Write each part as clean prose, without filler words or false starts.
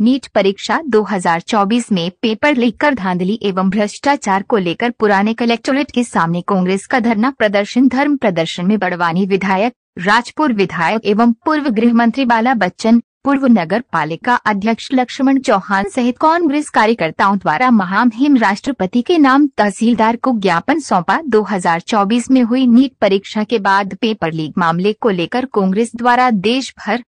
NEET परीक्षा 2024 में paper leak कर धांधली एवं भ्रष्टाचार को लेकर पुराने कलेक्टोरेट के सामने कांग्रेस का धरना प्रदर्शन। धर्म प्रदर्शन में बड़वानी विधायक, राजपुर विधायक एवं पूर्व गृह मंत्री बाला बच्चन, पूर्व नगर पालिका अध्यक्ष लक्ष्मण चौहान सहित कांग्रेस कार्यकर्ताओं द्वारा महामहिम राष्ट्रपति के नाम तहसीलदार को ज्ञापन सौंपा। 2024 में हुई नीट परीक्षा के बाद पेपर लीक मामले को लेकर कांग्रेस द्वारा देश भर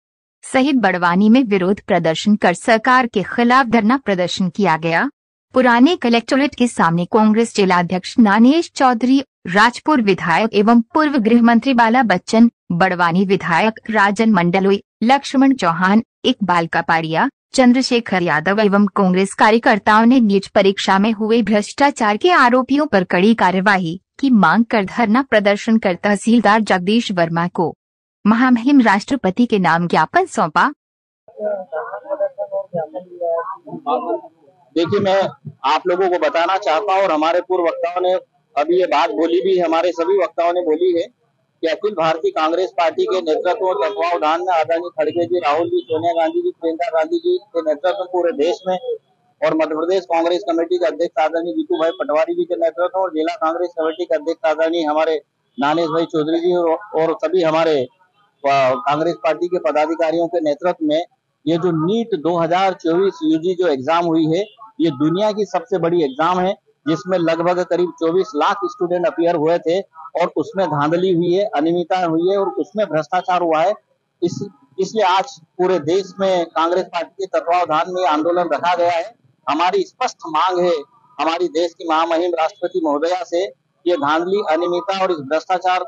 सहित बड़वानी में विरोध प्रदर्शन कर सरकार के खिलाफ धरना प्रदर्शन किया गया। पुराने कलेक्टोरेट के सामने कांग्रेस जिलाध्यक्ष नानेश चौधरी, राजपुर विधायक एवं पूर्व गृह मंत्री बाला बच्चन, बड़वानी विधायक राजन मंडलोई, लक्ष्मण चौहान, इकबाल कपाड़िया, चंद्रशेखर यादव एवं कांग्रेस कार्यकर्ताओं ने नीट परीक्षा में हुए भ्रष्टाचार के आरोपियों पर कड़ी कार्यवाही की मांग कर धरना प्रदर्शन कर तहसीलदार जगदीश वर्मा को महामहिम राष्ट्रपति के नाम ज्ञापन सौंपा। देखिए, मैं आप लोगों को बताना चाहता हूँ और हमारे पूर्व वक्ताओं ने अभी ये बात बोली भी, हमारे सभी वक्ताओं ने बोली है कि अखिल भारतीय कांग्रेस पार्टी के नेतृत्व और तत्वावधान में आदरणीय खड़गे जी, राहुल जी, सोनिया गांधी जी, प्रियंका गांधी जी के नेतृत्व में पूरे देश में और मध्य प्रदेश कांग्रेस कमेटी के अध्यक्ष आदरणीय जीतू भाई पटवारी जी के नेतृत्व और जिला कांग्रेस कमेटी के अध्यक्ष आदरणीय हमारे नानेश भाई चौधरी जी और सभी हमारे कांग्रेस पार्टी के पदाधिकारियों के नेतृत्व में ये जो नीट 2024 यूजी जो एग्जाम हुई है, ये दुनिया की सबसे बड़ी एग्जाम है, जिसमें लगभग करीब 24 लाख स्टूडेंट अपीयर हुए थे और उसमें धांधली हुई है, अनियमितता हुई है और उसमें भ्रष्टाचार हुआ है। इसलिए आज पूरे देश में कांग्रेस पार्टी के तत्वावधान में आंदोलन रखा गया है। हमारी स्पष्ट मांग है हमारी देश की महामहिम राष्ट्रपति महोदया से, ये धांधली, अनियमितता और इस भ्रष्टाचार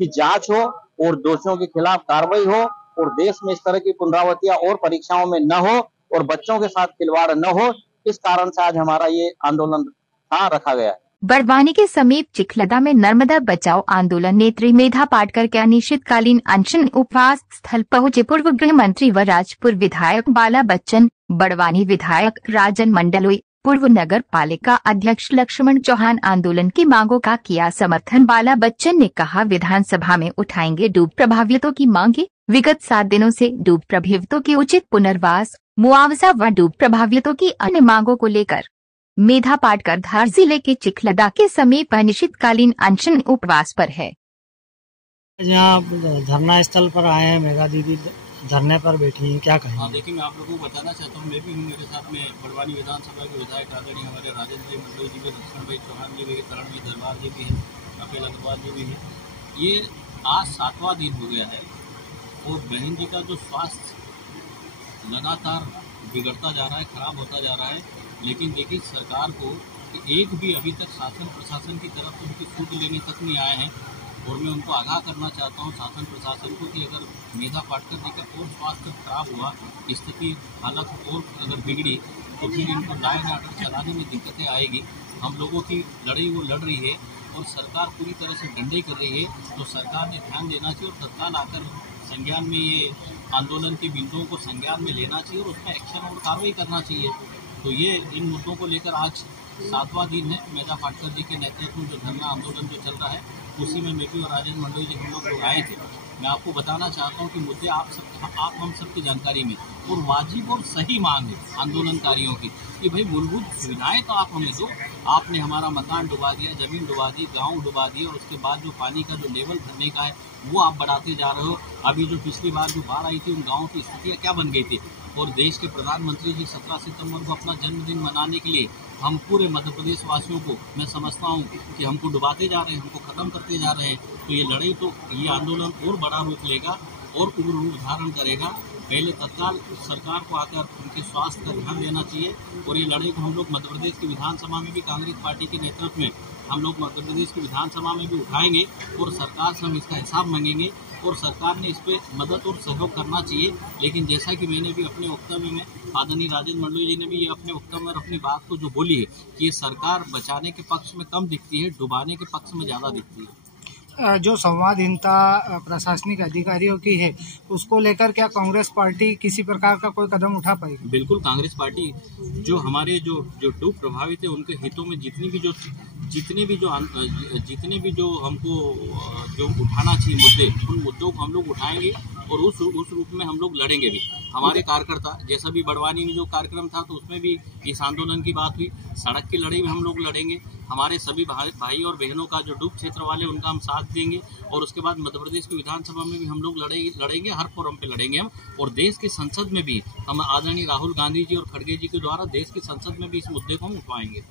की जांच हो और दोषियों के खिलाफ कार्रवाई हो और देश में इस तरह की पुनरावृत्तियां और परीक्षाओं में न हो और बच्चों के साथ खिलवाड़ न हो। इस कारण से आज हमारा ये आंदोलन रखा गया है। बड़वानी के समीप चिखलदा में नर्मदा बचाओ आंदोलन नेत्री मेधा पाटकर के अनिश्चितकालीन अनशन उपवास स्थल पहुंचे पूर्व गृह मंत्री व राजपुर विधायक बाला बच्चन, बड़वानी विधायक राजन मंडलोई, पूर्व नगर पालिका अध्यक्ष लक्ष्मण चौहान आंदोलन की मांगों का किया समर्थन। बाला बच्चन ने कहा, विधानसभा में उठाएंगे डूब प्रभावितों की मांगे। विगत 7 दिनों से डूब प्रभावितों की उचित पुनर्वास, मुआवजा व डूब प्रभावितों की अन्य मांगों को लेकर मेधा पाटकर धार जिले के चिखलदा के समीप अनिश्चितकालीन अनशन उपवास पर है। यहाँ धरना स्थल पर आए हैं, मेघा दीदी धरने पर बैठी हैं, क्या कहें? देखिए, मैं आप लोगों को बताना चाहता हूँ, मैं भी हूँ, मेरे साथ में बड़वानी विधानसभा के विधायक आदरणीय हमारे राजन जी मंडलोई जी भी, लक्ष्मण भाई चौहान जी भी, तरण भाई दरबार जी भी हैं, कपिल अग्रवाल जी भी हैं। ये आज 7वां दिन हो गया है और बहन जी का जो स्वास्थ्य लगातार बिगड़ता जा रहा है, खराब होता जा रहा है। लेकिन देखिए, सरकार को एक भी अभी तक शासन प्रशासन की तरफ से उनकी सूद लेने तक नहीं आए हैं और मैं उनको आगाह करना चाहता हूँ शासन प्रशासन को कि अगर मेधा पाटकर जी का और स्वास्थ्य खराब हुआ, स्थिति हालत और अगर बिगड़ी तो फिर इनको लाइन ऑर्डर चलाने में दिक्कतें आएगी। हम लोगों की लड़ाई वो लड़ रही है और सरकार पूरी तरह से डंडे कर रही है, तो सरकार ने ध्यान देना चाहिए और तत्काल आकर संज्ञान में ये आंदोलन की बिंदुओं को संज्ञान में लेना चाहिए और उसमें एक्शन और कार्रवाई करना चाहिए। तो ये इन मुद्दों को लेकर आज 7वां दिन है। मेधा पाटकर जी के नेतृत्व में जो धरना आंदोलन जो चल रहा है, उसी में मैं भी और राजन मंडलोई जी हम लोग आए थे। मैं आपको बताना चाहता हूँ कि मुद्दे आप हम सबकी जानकारी में और वाजिब और सही मांग है आंदोलनकारियों की कि भाई मूलभूत सुविधाएं तो आप हमें दो। आपने हमारा मकान डुबा दिया, जमीन डुबा दी, गांव डुबा दिया और उसके बाद जो पानी का जो लेवल भरने का है वो आप बढ़ाते जा रहे हो। अभी जो पिछली बार जो बाढ़ आई थी, उन गाँव की स्थितियाँ क्या बन गई थी और देश के प्रधानमंत्री जी 17 सितंबर को अपना जन्मदिन मनाने के लिए हम पूरे मध्य प्रदेश वासियों को, मैं समझता हूँ कि हमको डुबाते जा रहे हैं, हमको खत्म करते जा रहे हैं। तो ये लड़ाई, तो ये आंदोलन और बड़ा रूप लेगा और उग्र रूप धारण करेगा। पहले तत्काल सरकार को आकर उनके स्वास्थ्य का ध्यान देना चाहिए और ये लड़ाई को हम लोग मध्य प्रदेश की विधानसभा में भी कांग्रेस पार्टी के नेतृत्व में हम लोग मध्य प्रदेश की विधानसभा में भी उठाएंगे और सरकार से हम इसका हिसाब मांगेंगे और सरकार ने इस पर मदद और सहयोग करना चाहिए। लेकिन जैसा कि मैंने भी अपने वक्तव्य में, आदरणीय राजन मंडलोई जी ने भी ये अपने वक्तव्य में अपनी बात को जो बोली है कि ये सरकार बचाने के पक्ष में कम दिखती है, डुबाने के पक्ष में ज़्यादा दिखती है। जो संवादहीनता प्रशासनिक अधिकारियों की है, उसको लेकर क्या कांग्रेस पार्टी किसी प्रकार का कोई कदम उठा पाएगी? बिल्कुल, कांग्रेस पार्टी जो हमारे जो डूब प्रभावित है उनके हितों में जितने भी जो हमको जो उठाना चाहिए मुद्दे, उन मुद्दों को हम लोग उठाएंगे और उस रूप में हम लोग लड़ेंगे भी। हमारे कार्यकर्ता जैसा भी बड़वानी में जो कार्यक्रम था तो उसमें भी इस आंदोलन की बात हुई। सड़क की लड़ाई में हम लोग लड़ेंगे। हमारे सभी भाई और बहनों का जो डूब क्षेत्र वाले उनका हम साथ देंगे और उसके बाद मध्य प्रदेश की विधानसभा में भी हम लोग लड़ेंगे, हर फोरम पे लड़ेंगे हम। और देश की संसद में भी हम आदरणीय राहुल गांधी जी और खड़गे जी के द्वारा देश की संसद में भी इस मुद्दे को हम उठवाएंगे।